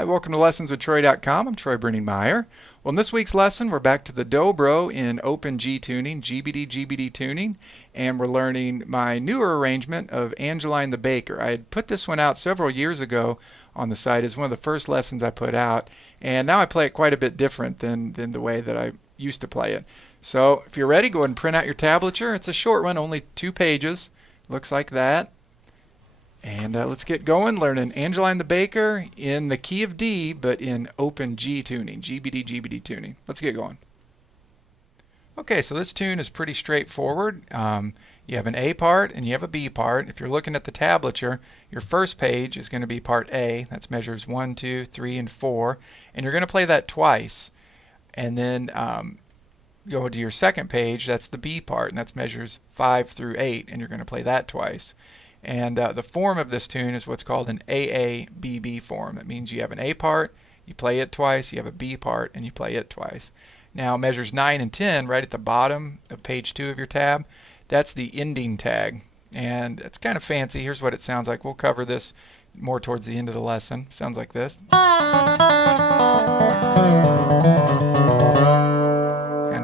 Hi, welcome to lessonswithtroy.com. I'm Troy Brenning-Meyer. Well, in this week's lesson, we're back to the Dobro in open G tuning, GBD tuning, and we're learning my newer arrangement of Angeline the Baker. I had put this one out several years ago on the site as one of the first lessons I put out, and now I play it quite a bit different than the way that I used to play it. So if you're ready, go ahead and print out your tablature. It's a short one, only 2 pages. Looks like that. And let's get going, learning Angeline the Baker in the key of D, but in open G tuning, GBD tuning. Let's get going. Okay, so this tune is pretty straightforward. You have an A part and you have a B part. If you're looking at the tablature, your first page is going to be part A. That's measures 1, 2, 3, and 4. And you're going to play that twice. And then go to your second page, that's the B part, and that's measures 5 through 8. And you're going to play that twice. And the form of this tune is what's called an AABB form. That means you have an A part, you play it twice, you have a B part, and you play it twice. Now measures 9 and 10 right at the bottom of page 2 of your tab, that's the ending tag. And it's kind of fancy. Here's what it sounds like. We'll cover this more towards the end of the lesson. Sounds like this. Kind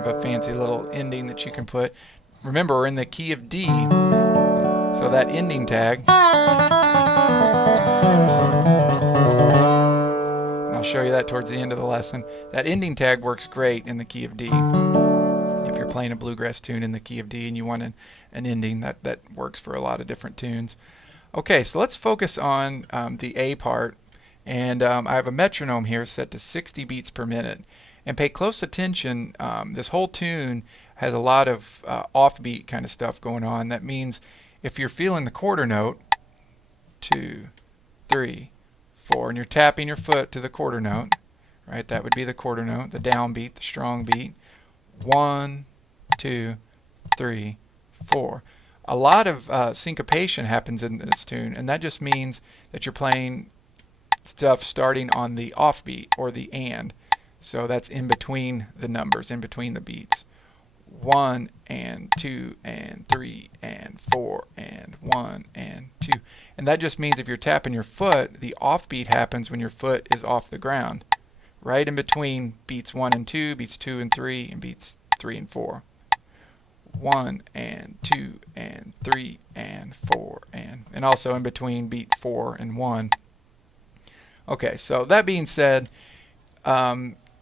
of a fancy little ending that you can put. Remember, we're in the key of D. So that ending tag, and I'll show you that towards the end of the lesson, that ending tag works great in the key of D. If you're playing a bluegrass tune in the key of D and you want an ending, that works for a lot of different tunes. Okay, so let's focus on the A part, and I have a metronome here set to 60 beats per minute. And pay close attention, this whole tune has a lot of offbeat kind of stuff going on. That means if you're feeling the quarter note, 2, 3, 4, and you're tapping your foot to the quarter note, right? That would be the quarter note, the downbeat, the strong beat. 1, 2, 3, 4. A lot of syncopation happens in this tune, and that just means that you're playing stuff starting on the offbeat or the and. So that's in between the numbers, in between the beats. 1 and 2 and 3 and 4 and 1 and 2. And that just means if you're tapping your foot, the offbeat happens when your foot is off the ground. Right in between beats 1 and 2, beats 2 and 3, and beats 3 and 4. 1 and 2 and 3 and 4 and also in between beat 4 and 1. Okay, so that being said,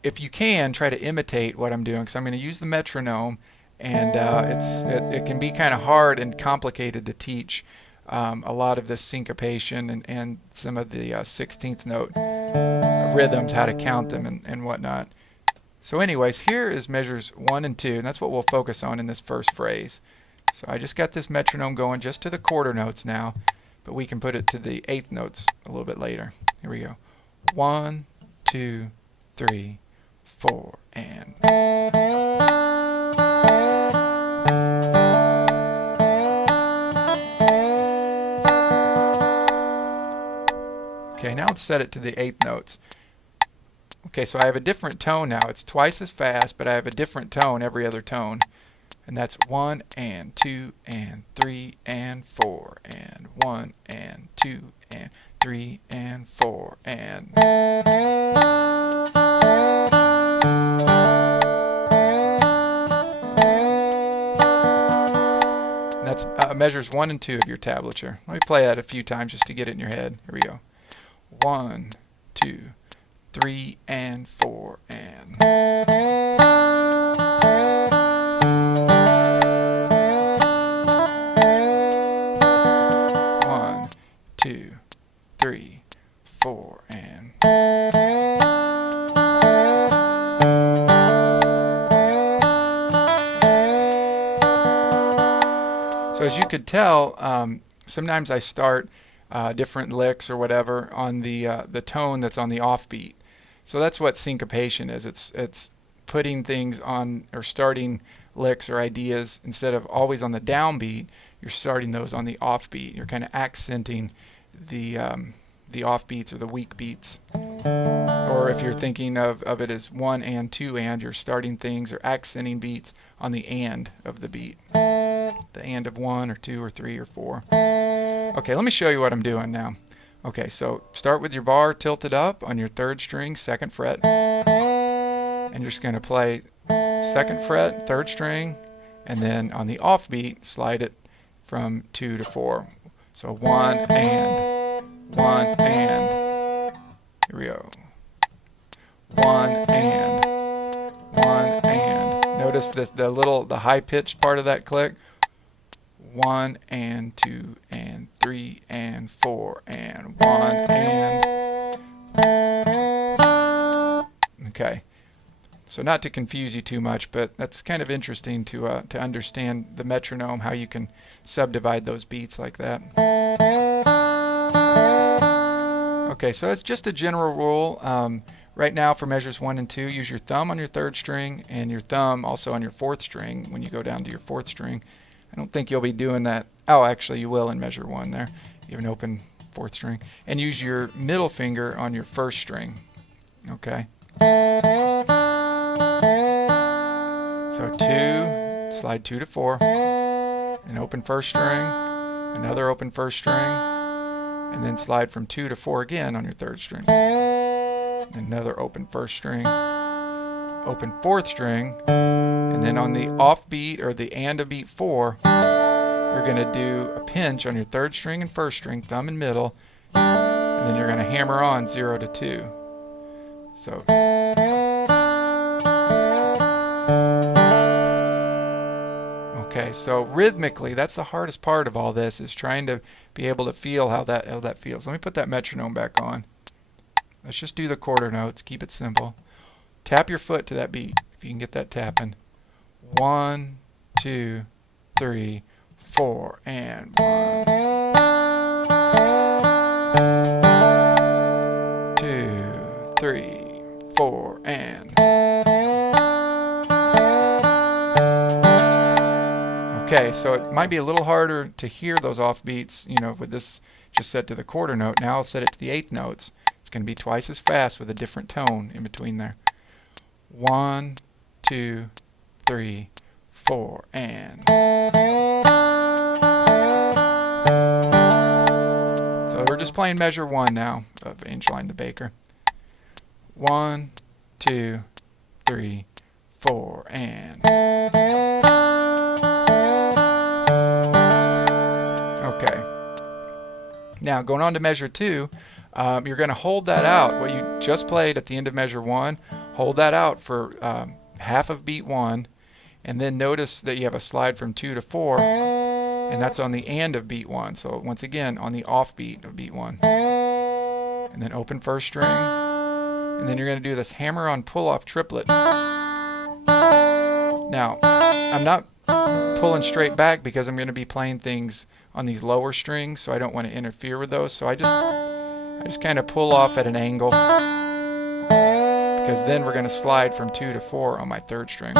if you can, try to imitate what I'm doing, because I'm going to use the metronome, and it can be kind of hard and complicated to teach a lot of this syncopation and some of the 16th note rhythms, how to count them and whatnot. So anyways, here is measures 1 and 2, and that's what we'll focus on in this first phrase. So I just got this metronome going just to the quarter notes now, but we can put it to the 8th notes a little bit later. Here we go. 1, 2, 3, 4, and okay, now let's set it to the 8th notes. Okay, so I have a different tone now. It's twice as fast, but I have a different tone every other tone. And that's 1 and 2 and 3 and 4 and 1 and 2 and 3 and 4 and that's measures 1 and 2 of your tablature. Let me play that a few times just to get it in your head. Here we go. 1, 2, 3, and 4, and 1, 2, 3, 4, and so as you could tell, sometimes I start different licks or whatever on the tone that's on the offbeat. So that's what syncopation is. It's putting things on, or starting licks or ideas instead of always on the downbeat. You're starting those on the offbeat. You're kind of accenting the offbeats or the weak beats. Or if you're thinking of it as 1 and 2 and, you're starting things or accenting beats on the and of the beat. The and of 1 or 2 or 3 or 4. Okay, let me show you what I'm doing now. Okay, so start with your bar tilted up on your 3rd string, 2nd fret, and you're just going to play 2nd fret, 3rd string, and then on the offbeat, slide it from 2 to 4. So 1 and 1 and. Here we go. 1 and 1 and. Notice this, the high pitched part of that click. 1 and 2 and 3 and 4 and 1 and. Okay. So not to confuse you too much, but that's kind of interesting to understand the metronome, how you can subdivide those beats like that. Okay, so it's just a general rule. Right now for measures 1 and 2, use your thumb on your 3rd string and your thumb also on your 4th string when you go down to your 4th string. I don't think you'll be doing that. Oh, actually you will in measure 1 there. You have an open 4th string. And use your middle finger on your 1st string. Okay. So 2, slide 2 to 4, an open 1st string, another open 1st string, and then slide from 2 to 4 again on your 3rd string. Another open 1st string, open 4th string, and then on the offbeat or the and of beat 4, you're going to do a pinch on your 3rd string and 1st string, thumb and middle, and then you're going to hammer on 0 to 2. So okay, so rhythmically, that's the hardest part of all this, is trying to be able to feel how that feels. Let me put that metronome back on. Let's just do the quarter notes. Keep it simple. Tap your foot to that beat, if you can get that tapping. 1, 2, 3, 4, and 1, 2, 3, 4, and. Okay, so it might be a little harder to hear those offbeats, with this just set to the quarter note. Now I'll set it to the 8th notes. It's going to be twice as fast with a different tone in between there. 1, 2, 3, 4, and. So we're just playing measure 1 now of Angeline the Baker. 1, 2, 3, 4, and. Okay. Now going on to measure 2, you're going to hold that out. What you just played at the end of measure 1, hold that out for half of beat 1, and then notice that you have a slide from 2 to 4, and that's on the and of beat 1. So once again on the off beat of beat 1. And then open 1st string, and then you're going to do this hammer on pull off triplet. Now, I'm not pulling straight back because I'm going to be playing things on these lower strings, so I don't want to interfere with those. So I just kind of pull off at an angle, because then we're going to slide from 2 to 4 on my 3rd string.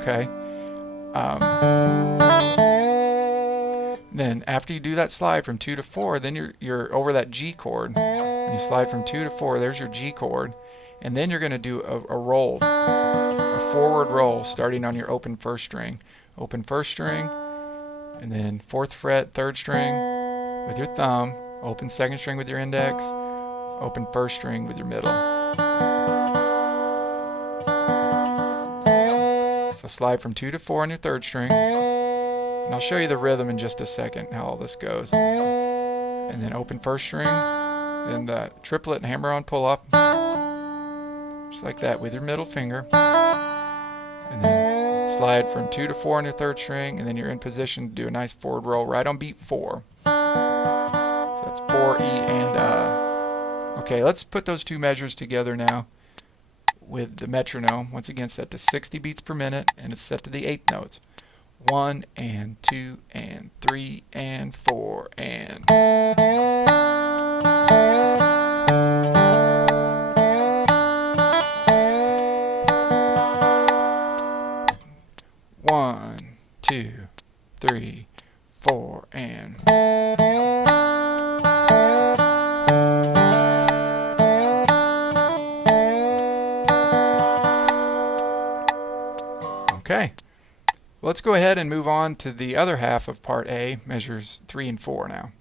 Okay. Then after you do that slide from 2 to 4, then you're over that G chord. When you slide from 2 to 4, there's your G chord. And then you're going to do a roll, a forward roll, starting on your open 1st string. Open 1st string, and then 4th fret, 3rd string with your thumb, open 2nd string with your index, open 1st string with your middle. So slide from 2 to 4 on your 3rd string. And I'll show you the rhythm in just a second, how all this goes. And then open 1st string, then the triplet and hammer on pull up. Just like that with your middle finger. And then slide from 2 to 4 on your 3rd string, and then you're in position to do a nice forward roll right on beat 4. So that's 4, E, and Okay, let's put those two measures together now with the metronome. Once again, set to 60 beats per minute, and it's set to the 8th notes. 1 and 2 and 3 and 4 and. One, 2, 3, 4, and. Okay. Let's go ahead and move on to the other half of part A, measures 3 and 4 now.